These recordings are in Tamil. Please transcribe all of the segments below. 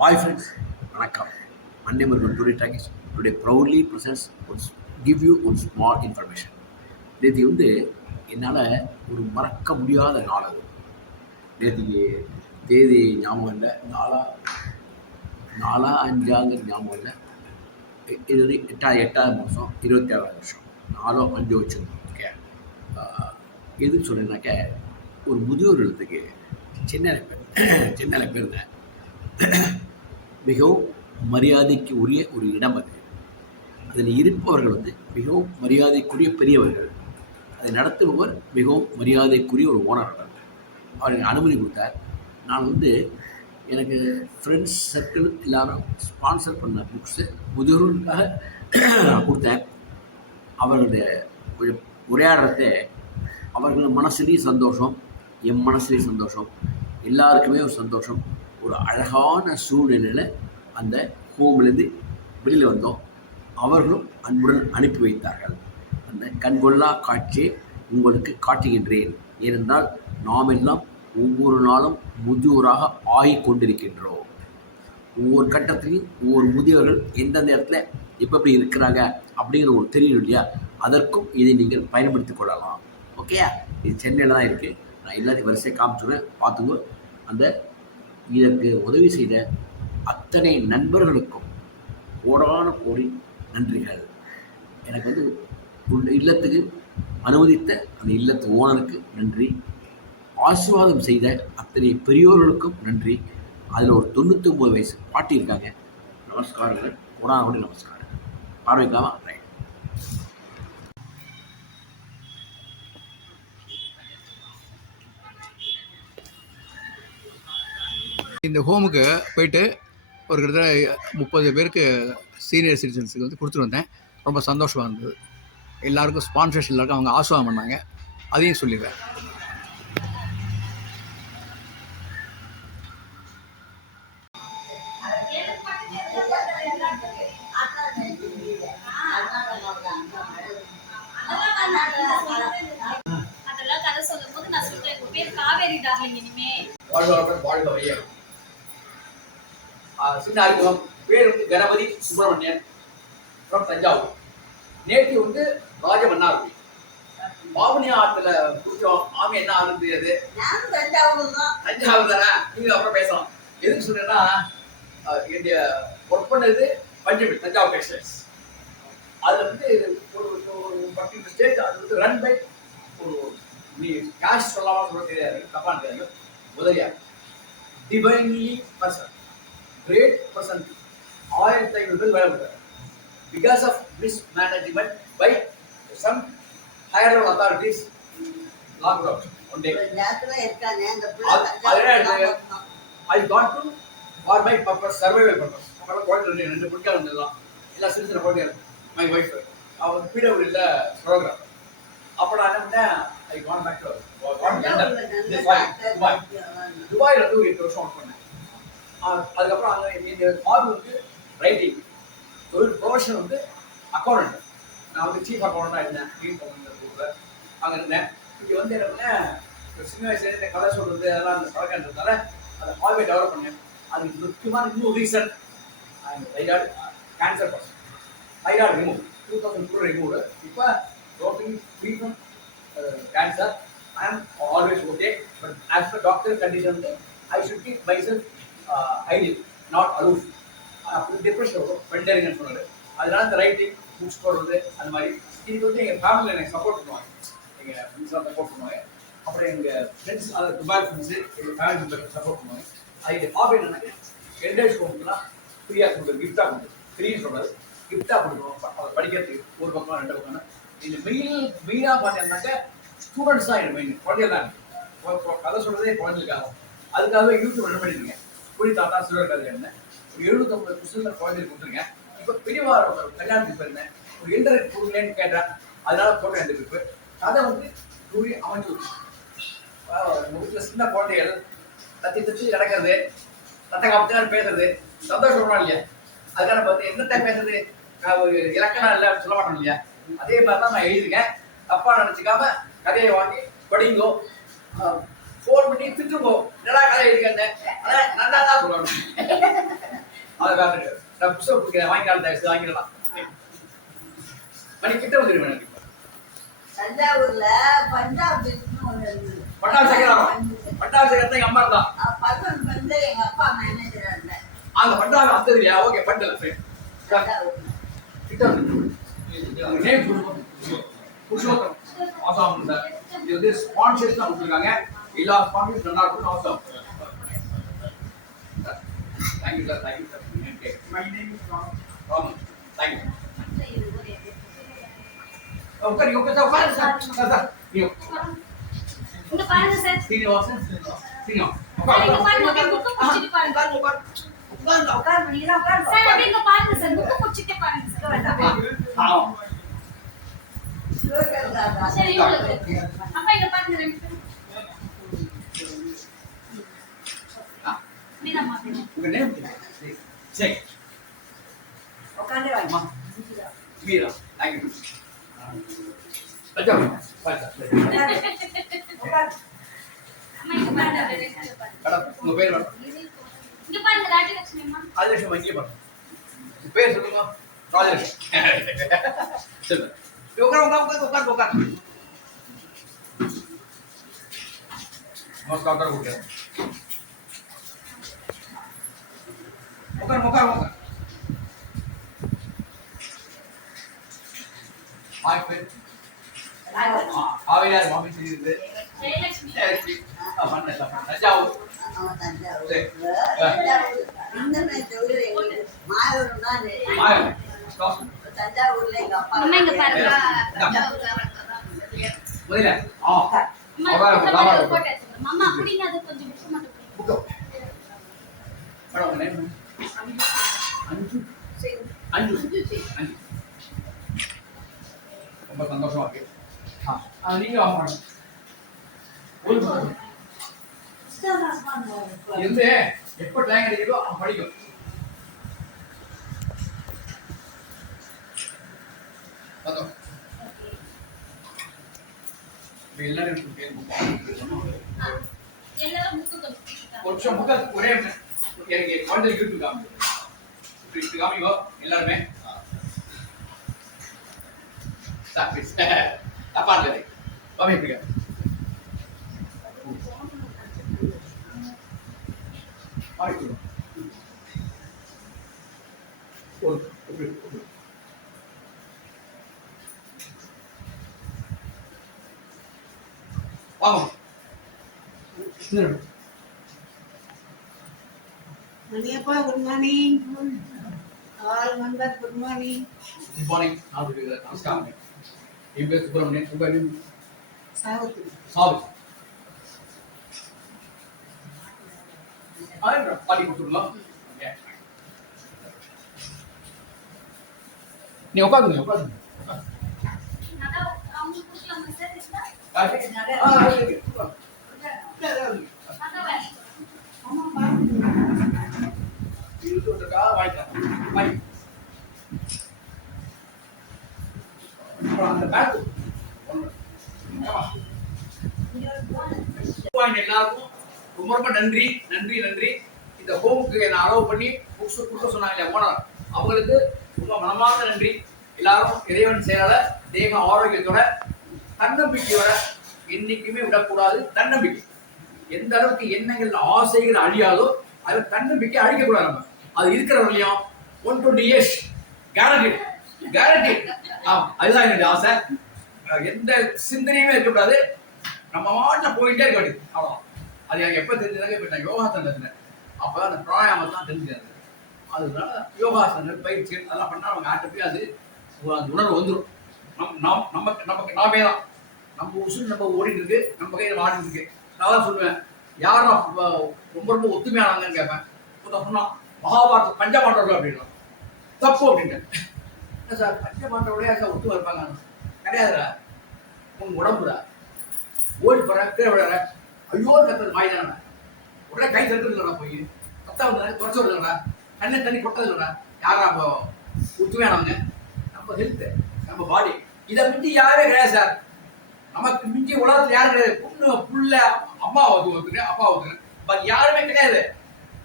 Hi friends, Vanakkam. Monday Murugan Today Talkies. Today proudly presents give you one small information. நேற்று என்னால் ஒரு மறக்க முடியாத நாள் அது. நேற்றுக்கு தேதி ஞாபகம் இல்லை, நாலா அஞ்சாங்க ஞாபகம் இல்லை. இது எட்டாவது மாதம் 26 வருஷம் 4-5 வச்சுருந்தோம். ஓகே, எதுக்கு சொல்கிறேன்னாக்க ஒரு முதியோர் இல்லத்துக்கு சென்னையில் போயிருந்தேன். மிகவும் மரியாதைக்கு உரிய ஒரு இடம் அது. அதில் இருப்பவர்கள் மிகவும் மரியாதைக்குரிய பெரியவர்கள். அதை நடத்துபவர் மிகவும் மரியாதைக்குரிய ஒரு ஓனர். அவர் எனக்கு அனுமதி கொடுத்தார். நான் எனக்கு ஃப்ரெண்ட்ஸ் சர்க்கிள் எல்லாரும் ஸ்பான்சர் பண்ண புக்ஸு முதியோர்களுக்காக நான் கொடுத்தேன். அவர்களுடைய உரையாடுறத அவர்கள் மனசுலேயும் சந்தோஷம், என் மனசுலேயும் சந்தோஷம், எல்லாருக்குமே ஒரு சந்தோஷம். ஒரு அழகான சூழ்நிலையில் அந்த ஹோம்லேருந்து வெளியில் வந்தோம். அவர்களும் அன்புடன் அனுப்பி வைத்தார்கள். அந்த கண்கொள்ளா காட்சியை உங்களுக்கு காட்டுகின்றேன். ஏனென்றால் நாம் எல்லாம் ஒவ்வொரு நாளும் முதியோராக ஆகிக்கொண்டிருக்கின்றோம். ஒவ்வொரு கட்டத்திலையும் ஒவ்வொரு முதியவர்கள் எந்தெந்த இடத்துல எப்படி இருக்கிறாங்க அப்படிங்கிற ஒரு தெரியும் இல்லையா? அதற்கும் இதை நீங்கள் பயன்படுத்தி கொள்ளலாம். ஓகேயா? இது சென்னையில் தான் இருக்குது. நான் எல்லாத்தையும் வரிசையை காமிச்சுடுவேன், பார்த்துங்க. அந்த இதற்கு உதவி செய்த அத்தனை நண்பர்களுக்கும் கோடான கோடி நன்றிகள். எனக்கு இல்லத்துக்கு அனுமதித்த அந்த இல்லத்து ஓனருக்கு நன்றி. ஆசீர்வாதம் செய்த அத்தனை பெரியோர்களுக்கும் நன்றி. அதில் ஒரு 99 வயசு பாட்டி இருக்காங்க. நமஸ்காரங்கள், கோடான கோடி நமஸ்காரம். பார்வைக்காக ரைட். இந்த ஹோமுக்கு போயிட்டு ஒரு கிட்டத்தட்ட 30 பேருக்கு சீனியர் சிட்டிசன்ஸுக்கு கொடுத்துட்டு வந்தேன். ரொம்ப சந்தோஷமாக இருந்தது. எல்லாருக்கும் ஸ்பான்சர்ஸ் எல்லாருக்கும் அவங்க ஆசீர்வாதம் பண்ணாங்க. அதையும் சொல்லிடுறேன். சின்ன அறிமுகம். பேர் கணபதி சுப்பிரமணியன் ஃப்ரம் தஞ்சாவூர். நேற்று ராஜமன்னார்குடி பாவனி ஆற்றுல குடிச்சோம். ஆமி என்ன ஆகுது தெரியாது. தஞ்சாவூர் தானே. நீங்க அப்புறம் பேசலாம். எதுக்கு சொல்றேன்னா, என்னுடைய ஒர்க் பண்ணது பஞ்சமி தஞ்சாவூர் டெக்ஸ்டைல்ஸ். அதில் ஒரு பர்டிகுலர் ஸ்டேஜ் அது ரன் பை ஒரு நீ கேஷ் சொல்லாமல் சொல்ல தெரியாது, தப்பான தெரியாது. Mudaliar divinely person, great person. 1500 பேர் வேலை பண்ணுறாரு. Because of mismanagement by some higher level authorities lock out one day. I got to for my purpose, survival purpose. அப்புறம் குழந்தை 2 பொருட்கள் வந்துடலாம். எல்லாம் சின்ன சின்ன குழந்தைகள். மை ஒய்ஃப் அவர் பிடபிள்யூல ப்ரோக்ராம். அப்போ நான் என்ன பண்ணேன், ஐ கான் பேக் டு துபாயில் ஒரு 8 வருஷம் ஒர்க் பண்ணேன். அதுக்கப்புறம் அங்கே இந்த ஹாபி ரைட்டிங். தொழில் ப்ரொஃபஷன் அக்கௌண்டன்ட். நான் சீஃப் அக்கௌண்டண்டாக இருந்தேன். க்ளீன் பண்ணுற குரூப்பில் அங்கே இருந்தேன். இங்கே என்ன பண்ணேன், சின்ன வயசுலேருந்து கதை சொல்கிறது அதெல்லாம் அந்த பழக்கன்றதுனால அந்த ஹாபியை டெவலப் பண்ணேன். அதுக்கு முக்கியமான இன்னும் reason, thyroid cancer person. Thyroid remove 2002 remove. இப்போ totally free from cancer. I am always okay, but as per doctor condition, I should keep myself ideal, not aloof. Depression pendering and சொன்னாரு. அதனால இந்த ரைட்டிங் புக்ஸ் போடுறது அந்த மாதிரி இது எங்கள் ஃபேமிலியில் எனக்கு சப்போர்ட் பண்ணுவாங்க. எங்கள் ஃப்ரெண்ட்ஸ்லாம் சப்போர்ட் பண்ணுவாங்க. அப்புறம் எங்கள் ஃப்ரெண்ட்ஸ் அது துபாய் ஃப்ரெண்ட்ஸு எங்கள் ஃபேமிலி மெம்பர் சப்போர்ட் பண்ணுவாங்க. அது ஹாபி என்னன்னாக்க எல்டேஜ் ஹோம்க்குலாம் ஃப்ரீயாக கொடுக்குறது, கிஃப்டாக கொடுக்குறது. ஃப்ரீன்னு சொல்கிறது கிஃப்டாக கொடுக்கணும். அதை படிக்கிறதுக்கு ஒரு பக்கம் 2 பக்கம். இந்த மெயினாக பார்த்தீங்கன்னாக்க ஸ்டூடெண்ட்ஸ் தான் எனக்கு மெயின். குழந்தைகள் தான் கதை சொல்கிறதே குழந்தைகளுக்காக. அதுக்காகவே யூடியூப் ரன் பண்ணியிருக்கேன். புரி தாத்தா சிறுவர் கதை இருந்தேன். ஒரு 750 புத்தகங்கள் குழந்தைகளுக்கு கொடுத்துருக்கேன். இப்போ பெரியவா கல்யாணத்துக்கு போயிருந்தேன். ஒரு இன்டர்நெட் கொடுங்களேன்னு கேட்டேன். அதனால போட்டேன். அந்த இப்போ கதை டூரி அமைஞ்சு நம்ம வீட்டில் சின்ன குழந்தைகள் தத்தி கிடக்கிறது, தத்தை காப்பத்தினாலும் பேசுறது சந்தோஷமா இல்லையா? அதுக்கான பார்த்து எந்த டைம் பேசுறது இலக்கணம் இல்லை சொல்ல மாட்டோம் இல்லையா? அதே மாதிரி தான் நான் எழுதிருக்கேன். தப்பா நினைச்சுக்காம கதையை வாங்கி படிங்கோ. ஃபோன் பண்ணி திட்டுங்கோ, என்னடா கதை எழுதிக்கேன், நல்லா தான் சொல்லணும். அதை வேற நான் புத்தகம் கொடுக்குறேன், வாங்கிக்கலாம், தயவுசெய்து வாங்கிடலாம். மணி கிட்ட வந்துடுவேன். தஞ்சாவூர்ல பஞ்சாப் ஒண்ணு இருந்தது. பட்டாபி சேகரம் எங்க அம்மா இருந்தா. பசங்க வந்து எங்க அப்பா மேனேஜரா இருந்தா. அந்த பட்டாபி வந்தது இல்லையா? ஓகே, பட்டல தஞ்சாவூர்ல. கிட்ட வந்து நேம் புருஷோத்தம் ஆசாம் சார். இது வந்து ஸ்பான்சர்ஸ் தான் கொடுத்துருக்காங்க. எல்லா ஸ்பான்சர்ஸ் நல்லா இருக்கும். அவசரம். Thank you sir, thank you sir. My name is Raman. Thank you. Okay sir, sir sir நீங்க இங்க பாருங்க சார். சீனிவாசன் சீனிவாசன் இங்க பாருங்க, அப்படியே புக்கு புடிச்சிட்டு பாருங்க. உட்கார் நீங்க உட்கார். சார் அப்படியே இங்க பாருங்க சார், புக்கு புடிச்சிட்டு பாருங்க சார். சரி உங்களுக்கு. அப்பா இங்க பாருங்க ரெண்டு பேரும். மீரம்மா. உங்க நேம் சரி. உட்கார்ந்து வாங்க. மீரா, தேங்க்யூ. அச்சா பாய் சார். உட்கார். அம்மா இங்க பாருங்க அப்படியே ரெண்டு பேரும் பாருங்க. மேடம் உங்க பேர் மேடம்? இங்க பாருங்க ராஜலட்சுமி அம்மா. ராஜலட்சுமி இங்கே பாருங்க. உங்க பேர் சொல்லுங்க. ராஜலட்சுமி. சரி. உட்கார். நமஸ்கார் கொடுங்க. உட்கார். ஹாய் பேர். ஆவையார் மாமி செய்யுது. ஜெயலட்சுமி. பண்ணல. தஞ்சாவூர். அவன் தஞ்சாவூர். இந்த ஊரு மாயூர் தான். மாயூர். தஞ்சாவூர்ல எங்க அப்பா. அம்மா இங்க பாருங்க. முதல்ல அம்மா ஒரு போட்டோ எடுத்துங்க. அம்மா புடிங்க, அது கொஞ்சம் புக் மட்டும் புடிங்க. புக் மேடம் உங்க நேம் அஞ்சு. ரொம்ப சந்தோஷமா இருக்கு. நீங்க வாங்க மேடம். எந்த எப்ப டைம் கிடைக்குதோ அவன் படிக்கும். எல்லாரும் எல்லாரும் புக்கு கொஞ்சம் ஒரு நிமிஷம் புக்க ஒரே எனக்கு குழந்தை யூடியூப் காமிக்கோ எல்லாருமே. தப்பா இல்லை காமி எப்படிங்க வாங்க. Maniyappa good morning. All member good morning. Good morning. நமஸ்காரம். என் பேர் சுப்பிரமணியன். உங்க நேம்? சாவுத்ரி. சாவித்ரி. பாட்டி கொடுத்துடலாம். நீ உட்காந்துங்க. அதான் அவங்க புக்ல மெசேஜ் இருக்கா? எல்லாருக்கும் ரொம்ப நன்றி. இந்த ஹோமுக்கு என்ன அலோவ் பண்ணி புக்ஸ் கொடுக்க சொன்னாங்க ஓனர், அவங்களுக்கு ரொம்ப மனமார்ந்த நன்றி. எல்லாரும் இறைவன் செயலால தேக ஆரோக்கியத்தோட தன்னம்பிக்கையோட என்னைக்குமே விடக்கூடாது. தன்னம்பிக்கை எந்த அளவுக்கு எண்ணங்கள் ஆசைகள் அழியாதோ அது தன்னம்பிக்கை அழிக்கக்கூடாது. நம்ம அது இருக்கிறவங்களையும் 120 years கேரண்டி. அதுதான் என்னுடைய ஆசை. எந்த சிந்தனையுமே இருக்கக்கூடாது. நம்ம மாட்டில் போயிட்டே இருக்க வேண்டியது. அவ்வளோ அது எனக்கு எப்போ தெரிஞ்சதாங்க, இப்போ நான் யோகாசனம் இருந்தேன். அப்போ அந்த பிராணாயாமத்தான் தெரிஞ்சுக்காது. அதனால யோகாசனங்கள் பயிற்சிகள் அதெல்லாம் பண்ணால் அவங்க ஆட்டோமே அது அந்த உணர்வு வந்துடும். நமக்கு நாமே தான் நம்ம உசுறு நம்ம ஓடிட்டு இருக்கு, நம்ம கையில் ஆடிட்டு இருக்கு. நான் தான் சொல்லுவேன், யாரும் ரொம்ப ஒத்துமையானாங்கன்னு கேட்பேன். சொன்னா மகாபாரத பஞ்சபாண்டவர்கள் அப்படின்னா தப்பு அப்படின்ட்டு. என்ன சார் பஞ்சபாண்டவர்களே சார் ஒத்துமை இருப்பாங்க? கிடையாதுடா. உங்க உடம்புடா ஓடி போற கீழே விடுற ஐயோ கத்துறது வாய் தானே. உடனே கை தடுக்கிறது இல்லைடா. போய் கத்தா வந்து குறைச்சு விடுறா, கண்ணை தண்ணி கொட்டது இல்லைடா. யாரா நம்ம ஒத்துமையானவங்க? நம்ம ஹெல்த், நம்ம பாடி. இதை மிஞ்சி யாரே கிடையாது சார். நமக்கு மிஞ்சி உலகத்துல யாரு கிடையாது. பொண்ணு புள்ள அம்மா ஒத்துக்கிறேன், அப்பா ஒத்துக்கிறேன், பட் யாருமே கிடையாது.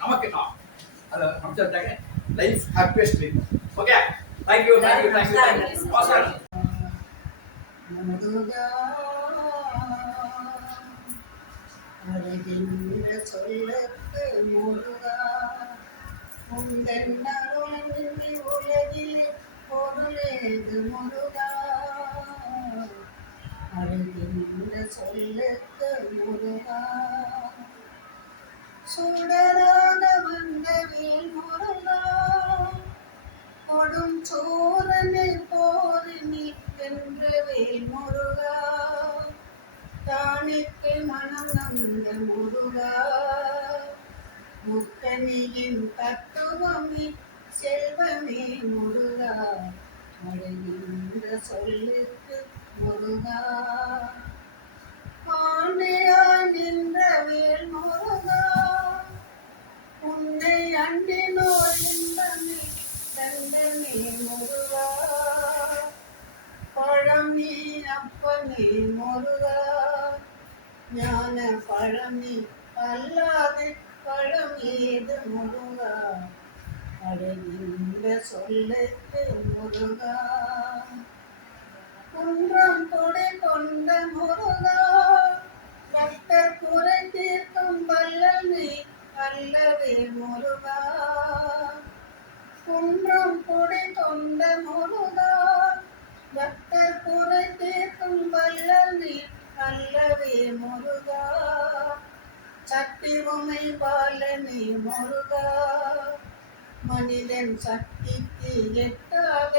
நமக்கு தான் அதை அமைச்சிருந்தாங்க. Life happiest dream. Okay, thank you thank you thank you thank you. Pastor Muruga அழகின்ற சொல்லுக்கு முருகா உந்தன் அருளின்றி உலகிலே பொருளேது முருகா அழகின்ற சொல்லுக்கு முருகா சுடராக வந்தவேல் முருகா கொடும் சூரனை போரினி வென்றவேல் முருகா தானிக்கு மனம் நந்த முருகா முக்கனியின் தத்துவமே செல்வமே முருகா அழகின்ற சொல்லுக்கு முருகா ஆண்டையா நின்ற வேல் முருகா உன்னை அண்டினோர் இன்பமே தந்தமே முருகா பழம் நீ அப்பனே முருகா ஞான பழம் நீ அல்லாது பழம் ஏது முருகா அழகின்ற சொல்லுக்கு முருகா குன்றம் கொடை கொண்ட முருகா பக்தர் குறை தீர்க்கும் வல்லமை அல்லவே முருகா குன்றம் கொடை கொண்ட முருகா பக்தர் குறை தீர்க்கும் வல்லமை அல்லவே முருகா சக்தி உமை பாலனே முருகா மனிதன் சக்திக்கு எட்டாத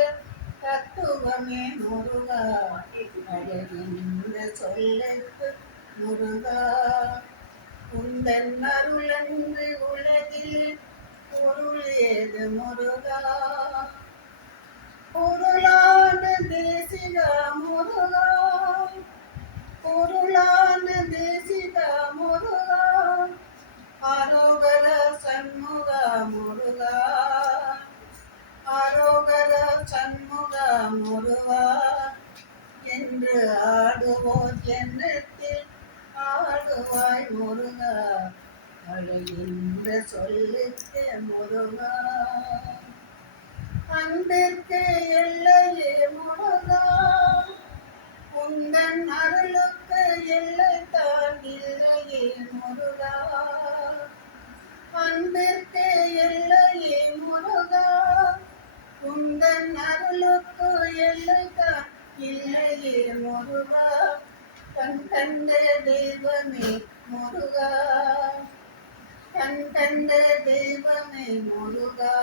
தத்துவமே முருகா அழகின்ற சொல்லுக்கு முருகா உந்தன் அருளன்று உலகில் பொருள் ஏது முருகா பொருளான தேசிகா முருகா பொருளான தேசிகா முருகா ஆரோகர சண்முகா முருகா ஆரோகர சண்முகா முருகா என்று ஆடுவோர் எண்ணத்தில் ஆடுவாய் முருகா அழகின்ற சொல்லுக்கு முருகா அன்பிற்கு எல்லையே முருகா உந்தன் அருளுக்கு எல்லை தான் இல்லையே முருகா அன்பிற்கு எல்லையே முருகா உந்தன் அருளுக்கு எல்லை தான் இல்லையே முருகா கண் கண்ட தெய்வமே முருகா கண் கண்ட தெய்வமே முருகா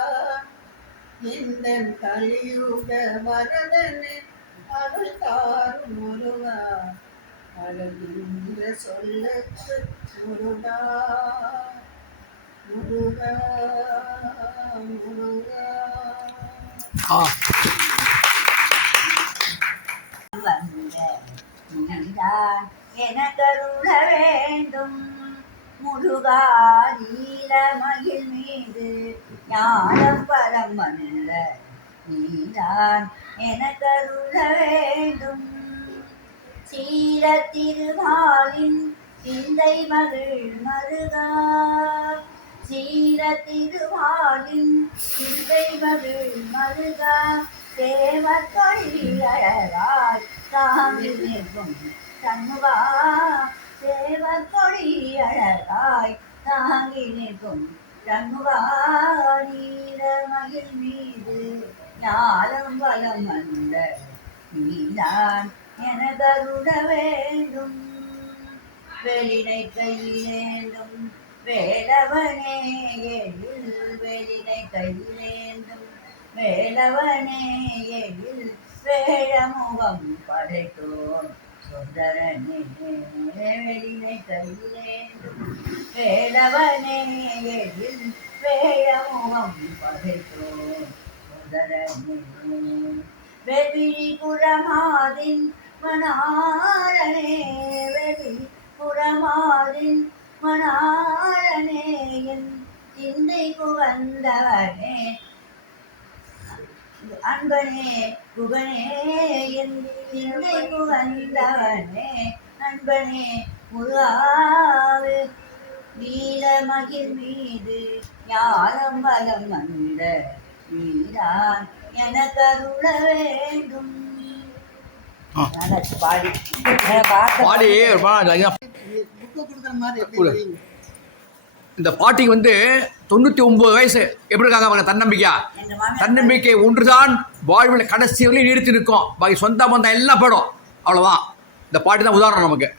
இந்த கலியுக வரதனே அருள் தாரும் முருகா அழகின்ற சொல்லுக்கு முருகா முருகா முருகா ஆ வந்த நீதான் எனக்கருள வேண்டும் முருகா நீலமயில் மீது ஞானம் பரம் வந்த நீதான் எனக்கருள வேண்டும் சீர திருவாளின் சிந்தை மகிழ் மருகா சீர திருவாளின் சிந்தை மகிழ் மருகா தேவர் கொடியழகாய் தாங்கி நிற்கும் சண்முகா தேவர் கொடியழகாய் தாங்கி நிற்கும் சண்முகா நீலமயில் மீது ஞானம் வலம் வந்த நீதான் எனதருட வேண்டும் வெளினை கையிலேந்தும் வேலவனே எழில் வெளினை கையிலேந்தும் வேலவனே எழில் வேழமுகம் படைத்தோன் சுந்தரனே வெளினை கையிலேந்தும் வேலவனே எழில் வேழமுகம் படைத்தோன் சுந்தரனே வெவிழி புறமாதின் மணாளனே வெவி புறமாதின் மணாளனே என் சிந்தை புகந்தவனே அன்பனே புகனே என் சிந்தை புகந்தவனே அன்பனே முருகாவே நீலமகிழ் மீது ஞானம் பலம் வந்த நீதான் எனக்கருள வேண்டும். பாடி பாடி இந்த பாட்டிக்கு வந்து 99 வயசு. எப்படி இருக்காங்க அவங்க? தன்னம்பிக்கையா? தன்னம்பிக்கை ஒன்றுதான் வாழ்வில் கடைசி வரையும் நீடித்து நிற்கும். பாக்கி சொந்த பந்தம் எல்லாம் போயிடும். அவ்வளோதான். இந்த பாட்டி தான் உதாரணம் நமக்கு.